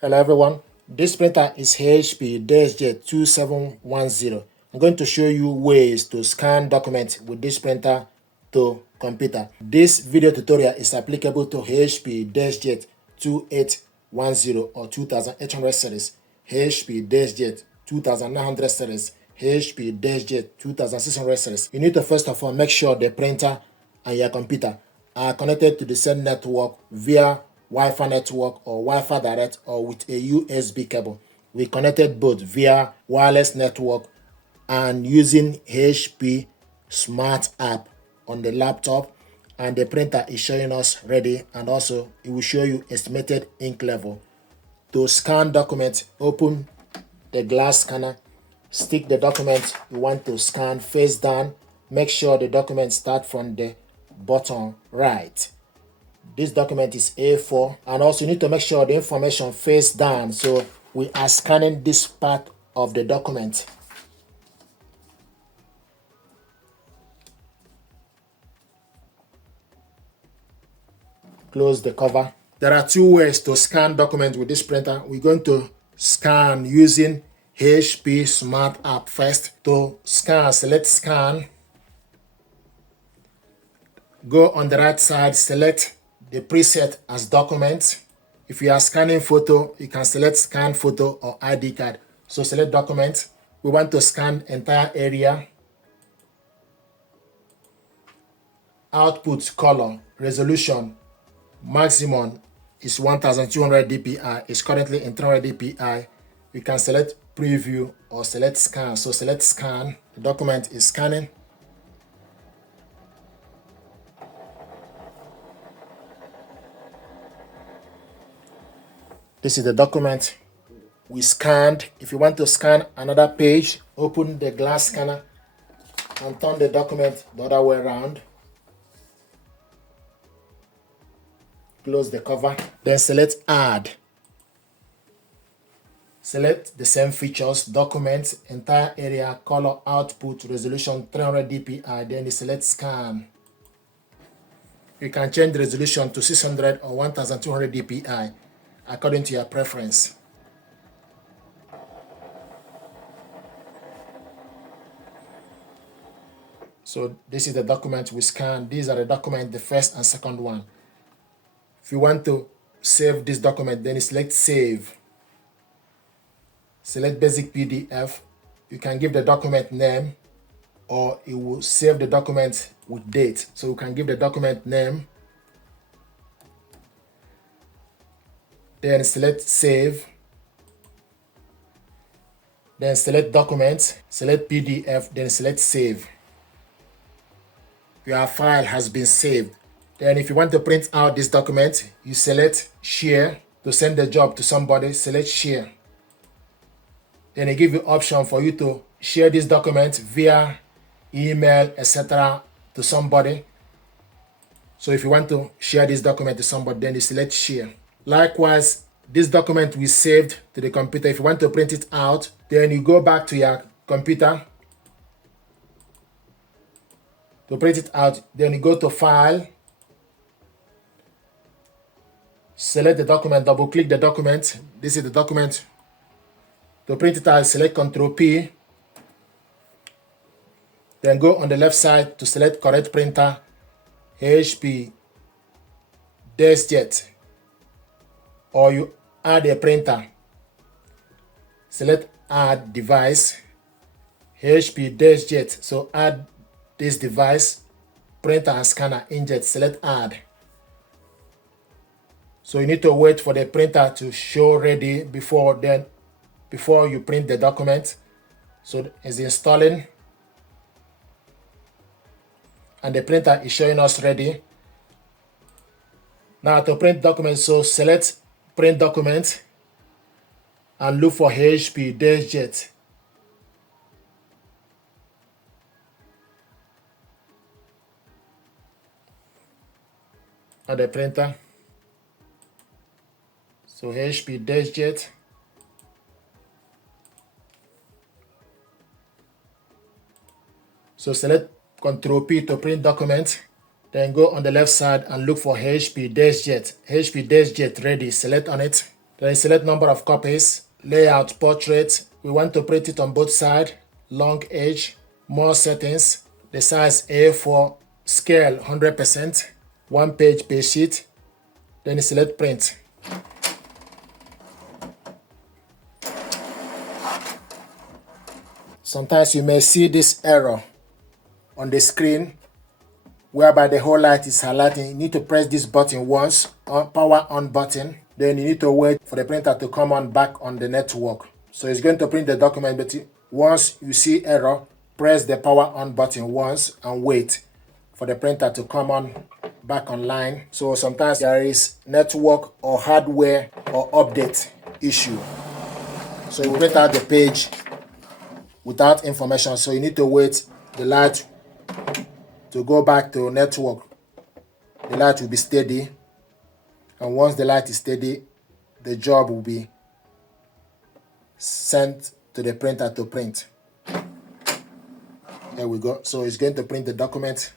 Hello everyone, this printer is HP Deskjet 2710. I'm going to show you ways to scan documents with this printer to computer. This video tutorial is applicable to HP Deskjet 2810 or 2800 series, HP Deskjet 2900 series, HP Deskjet 2600 series. You need to first of all make sure the printer and your computer are connected to the same network via Wi-Fi network or Wi-Fi direct or with a USB cable. We connected both via wireless network and using HP Smart app on the laptop, and the printer is showing us ready, and also it will show you estimated ink level. To scan document, open the glass scanner, stick the document you want to scan face down. Make sure the document starts from the bottom right. This document is A4, and also you need to make sure the information face down, so we are scanning this part of the document. Close the cover. There are two ways to scan documents with this printer. We're going to scan using HP Smart app first. To scan, select scan. Go on the right side, select the preset as document. If you are scanning photo, you can select scan photo or ID card. So select document. We want to scan entire area. Output color, resolution, maximum is 1200 dpi. It's currently in 300 dpi. You can select preview or select scan. So select scan. The document is scanning. This is the document we scanned. If you want to scan another page, open the glass scanner and turn the document the other way around. Close the cover. Then select add. Select the same features, document, entire area, color, output, resolution 300 dpi. Then you select scan. You can change the resolution to 600 or 1200 dpi according to your preference. So this is the document we scanned. These are the documents, the first and second one. If you want to save this document, then you select save. Select basic PDF. You can give the document name, or it will save the document with date. So you can give the document name. Then select save. Then select document, select PDF, then select save. Your file has been saved. Then if you want to print out this document, you select share. To send the job to somebody, select share. Then they give you option for you to share this document via email, etc. to somebody. So if you want to share this document to somebody, then you select share. Likewise, this document we saved to the computer. If you want to print it out, then you go back to your computer to print it out. Then you go to file, select the document, double click the document. This is the document. To print it out, select Ctrl P. Then go on the left side to select correct printer, HP Deskjet, or you add a printer. Select add device, HP Deskjet. So add this device, printer and scanner, inkjet, select add. So you need to wait for the printer to show ready before you print the document. So it's installing, and the printer is showing us ready. Now to print document, so select print document and look for HP Deskjet. At the printer. So HP Deskjet. So select Ctrl P to print document. Then go on the left side and look for HP Deskjet. HP Deskjet ready. Select on it. Then select number of copies, layout, portrait. We want to print it on both sides, long edge, more settings, the size A4, scale 100%, one page sheet. Then select print. Sometimes you may see this error on the screen whereby the whole light is highlighting. You need to press this button once, power on button. Then you need to wait for the printer to come on back on the network. So it's going to print the document, but once you see error, press the power on button once and wait for the printer to come on back online. So sometimes there is network or hardware or update issue. So you print out the page without information. So you need to wait the light to go back to network. The light will be steady. And once the light is steady, the job will be sent to the printer to print. There we go. So it's going to print the document.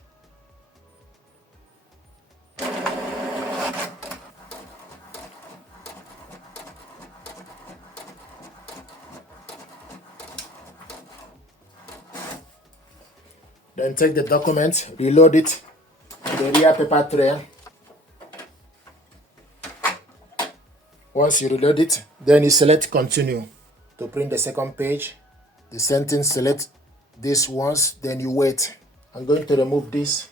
Then take the document, reload it to the rear paper tray. Once you reload it, then you select continue to print the second page. The sentence, select this once, then you wait. I'm going to remove this.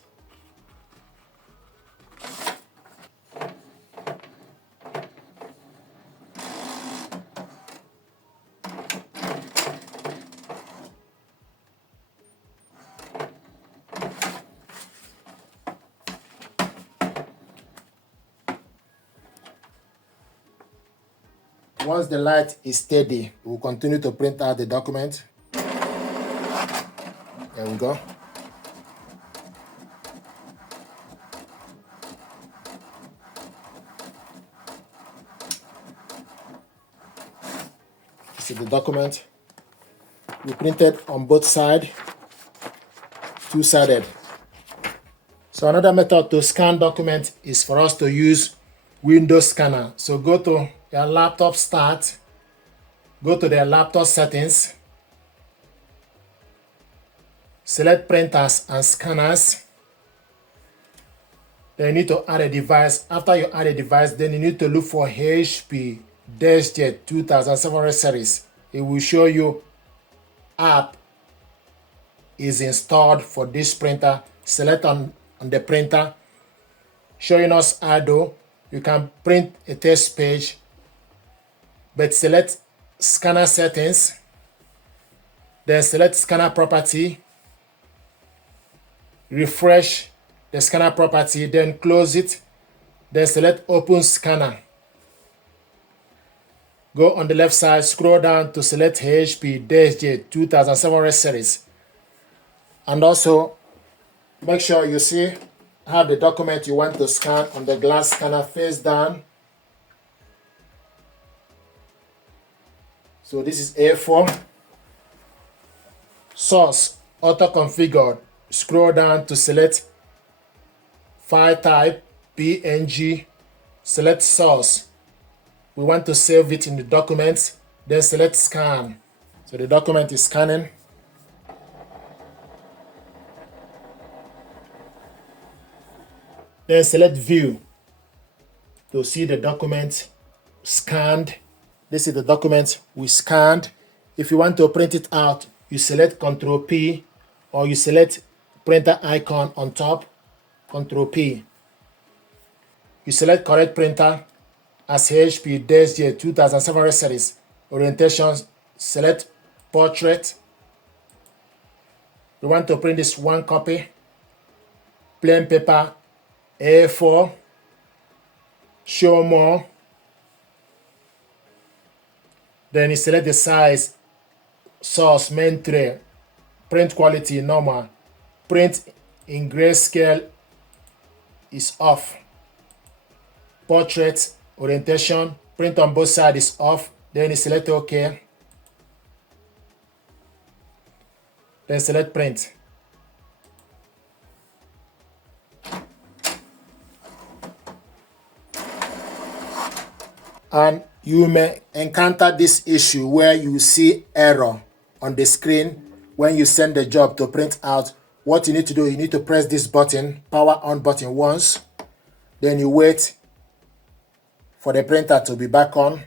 Once the light is steady, we'll continue to print out the document. There we go. This is the document. We printed on both sides, two-sided. So another method to scan document is for us to use Windows Scanner. So go to your laptop start, go to the laptop settings, select printers and scanners. Then you need to add a device. After you add a device, then you need to look for HP Deskjet 2700 series. It will show you app is installed for this printer. Select on the printer, showing us Ado. You can print a test page, but select scanner settings, then select scanner property, refresh the scanner property, then close it, then select open scanner. Go on the left side, scroll down to select HP Deskjet 2700 series. And also make sure you see have the document you want to scan on the glass scanner face down. So this is A4. Source auto configured. Scroll down to select file type PNG. Select source. We want to save it in the document. Then select scan. So the document is scanning. Then select view to see the document scanned. This is the document we scanned. If you want to print it out, you select Ctrl P, or you select printer icon on top, Ctrl P. You select correct printer as HP Deskjet 2700 series. Orientation, select portrait. We want to print this one copy. Plain paper, A4, show more. Then you select the size, source, main tray, print quality, normal. Print in grayscale is off. Portrait, orientation, print on both sides is off. Then you select OK. Then select print. And You may encounter this issue where you see error on the screen when you send the job to print out. What you need to do, you need to press this button, power on button once, then you wait for the printer to be back on.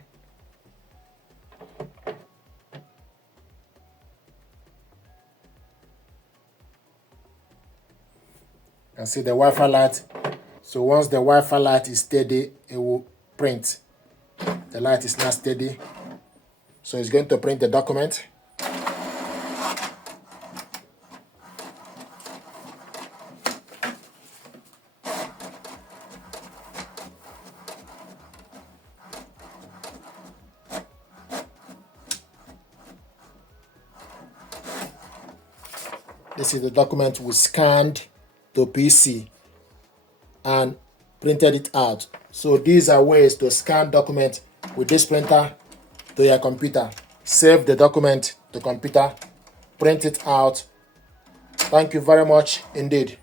You can see the Wi-Fi light. So once the Wi-Fi light is steady, it will print. The light is not steady, so it's going to print the document. This is the document we scanned to PC and printed it out. So these are ways to scan document with this printer to your computer. Save the document to computer, print it out. Thank you very much indeed.